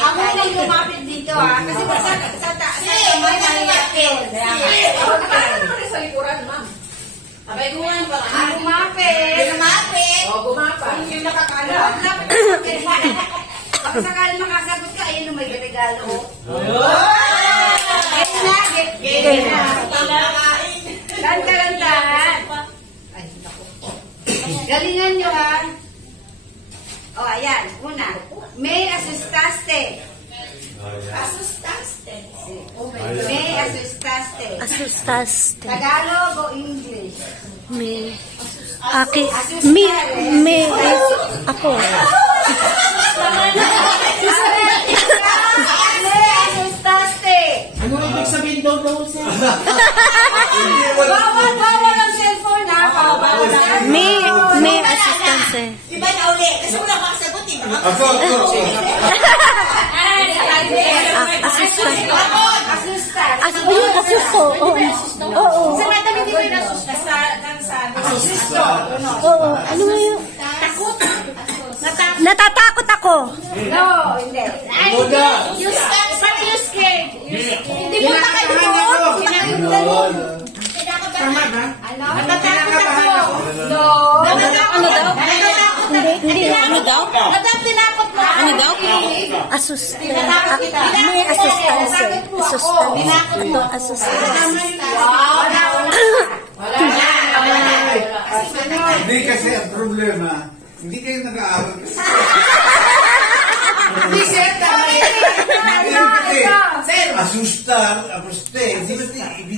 Ako lang lumapit dito ha. Kasi sa taas may malapit. Sa likuran, ma'am. Abay ko nga pala. Lumapit. O, gumapa. Yung nakakala. Pag sakali makasagot ka, ayun may regalo. Get na. Lantaran. Ay, naku. Galingan nyo ha. O, ayan. Una. May asustaste. May asustaste. Asustaste. Tagalog o English? May. Aki. May. Ako. May asustaste. Ano ibig sabihin daw daw siya? Bawal ang cellphone ha. May asustaste. Iba na uli. Kasi wala makasagot eh. Ako. Asustaste. Asustaste. Asusto. Oo. Sa mata hindi ko yung asustaste. Oo. Ano nga yun? Natatakot ako. No, hindi. You scared. Hindi mo nakalimot. Tama ba? Ano? Natatakot ako. No. Ano daw? Hindi. Ano daw? Tinakot mo. Ano daw? Asustaste. May asustaste. Asustaste. Hindi kasi ang problema, hindi kayo nag-aaral. Hindi, sir. Asustar, apuste. Hindi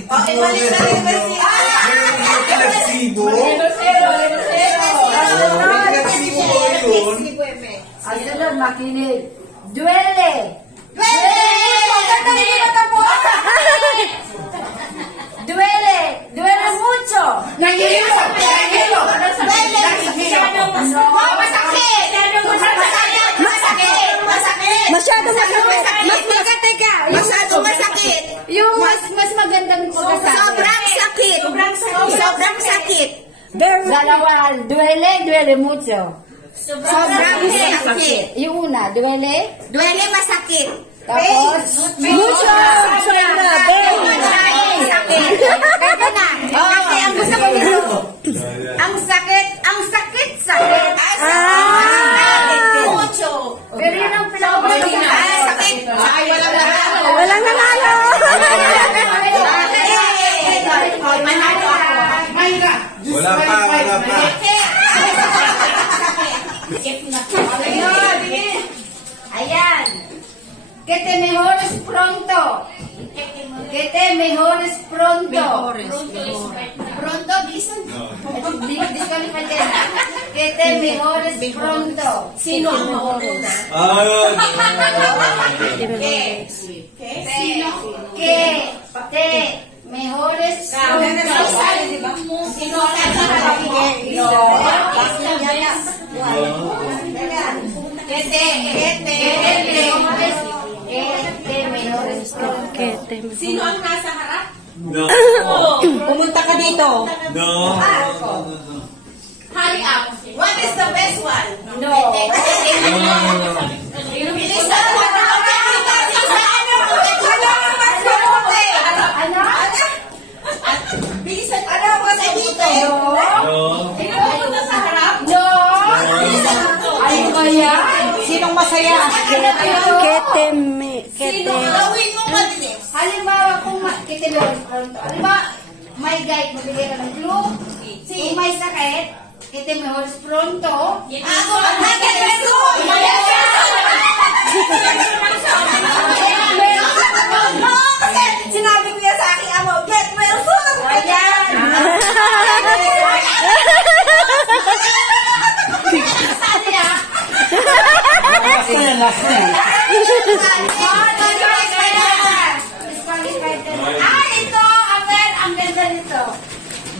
ba Okay, balik na rin ba siya? reflexivo? Asunod, makinig. Duele. Duele mucho. Masyado masakit. Mas magate ka. Masyado masakit. Yung mas magandang pagkasabi. Sobrang sakit. Dalawa, duele mucho. Sobrang sakit. Yung una, duele. Duele masakit. Tapos, Mucho. Sobra. Sakit. Pwede na. Kasi ang gusto ko nito, ang sakit. Mucho. Pero yun ang pinakamalaki. Sakit. Ay, walang nanalo. Walang nanalo. Manalo ako. Wala pa. Ayan. Que te mejores pronto. Pronto, bisan. Disqualified din. Que te mejores pronto. Sino ang mauna? Sino? Que te mejores pronto. Sino ang Sino ang nasa harap? No. Pumunta ka dito. No. Hurry up. What is the best one? No. Bilis na Ano? Bilisan ka na sa dito. Sino pumunta sa harap? No. Ay, kaya? Sinong masaya? Gawin mo mabilis. Halimbawa, kung kita mejores pronto. Halimbawa, may guide, magbigay ka ng clue. Kung may sakit, kita mejores pronto. Ako ang nag-reso. Kasi sinabi ko yan sa aking amo, get well soon. Ayan. Saan niya? Ito, ang ganda nito.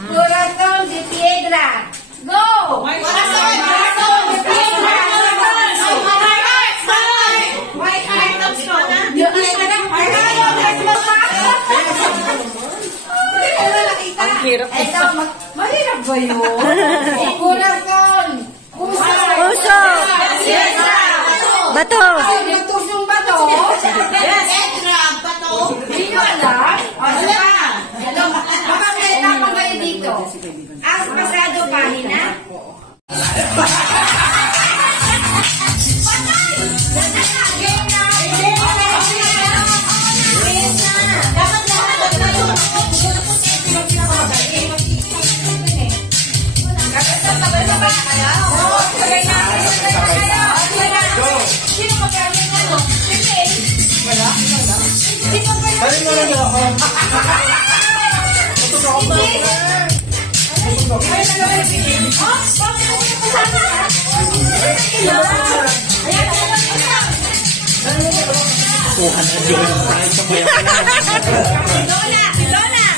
Corazón de piedra. Go! Corazón de piedra. White heart of stone. Ang mahirap. Ito, mahirap ba yun? Corazon. Puso. Bato. Yung tusong bato. Yes. Bato. Hindi mo alam? Wala. Makakita mo kayo dito. Ang pasado pahina.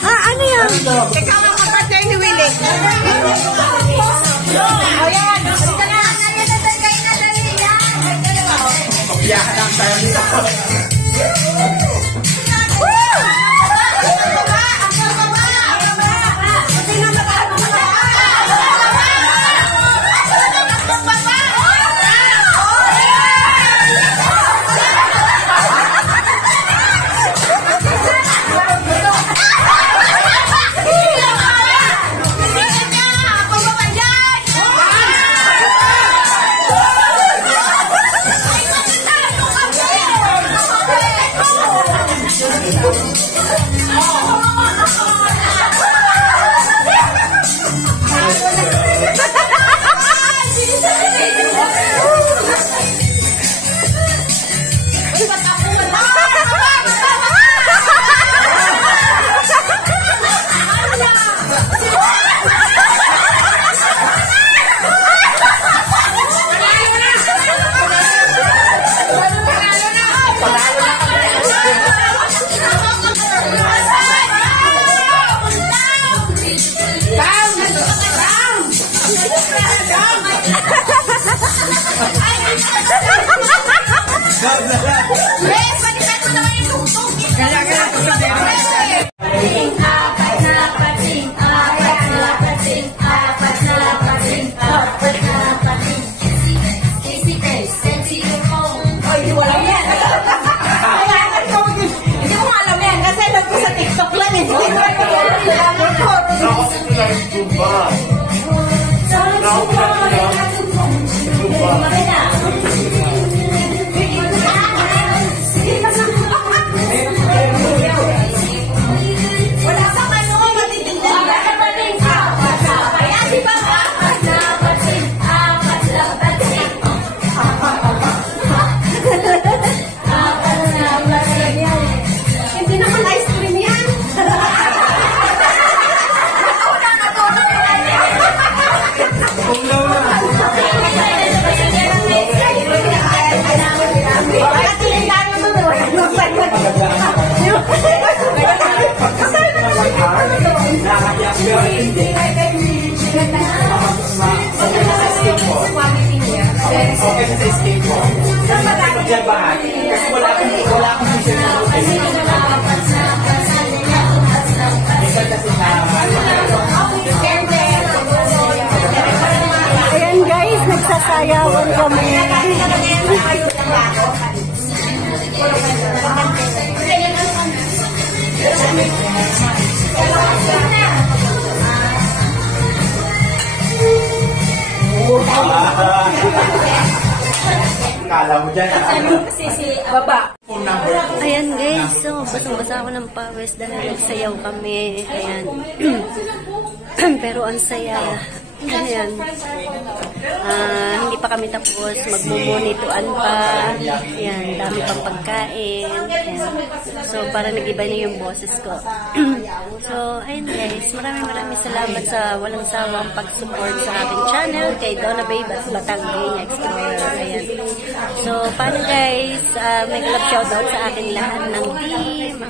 Ano yan? Ikaw ang kapatid ni Willie. Ayan. Basta na. Kayo na dali yan. Biyahan lang tayo dito. Ayan guys, nagsasayawan kami. Kala mo dyan, Ayan guys, so basang-basa ako ng pawis dahil nagsayaw kami. Ayan. Pero ang saya. Ayan. Hindi pa kami tapos. Magmumunituan pa. Ayan, dami pang pagkain. Ayan. So, para nag-iba na yung boses ko. So, ayun guys. Maraming salamat sa walang sawang pag-support sa aking channel kay Donna Babe at Batanggay Explorer. Ayan. So, paano guys? May love shoutout sa aking lahat ng team.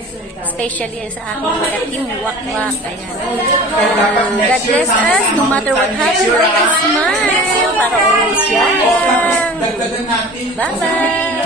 Especially sa aking mga team Wakwak. Ayan. God bless us. No matter what happens, like a smile. Para always yan. Bye-bye.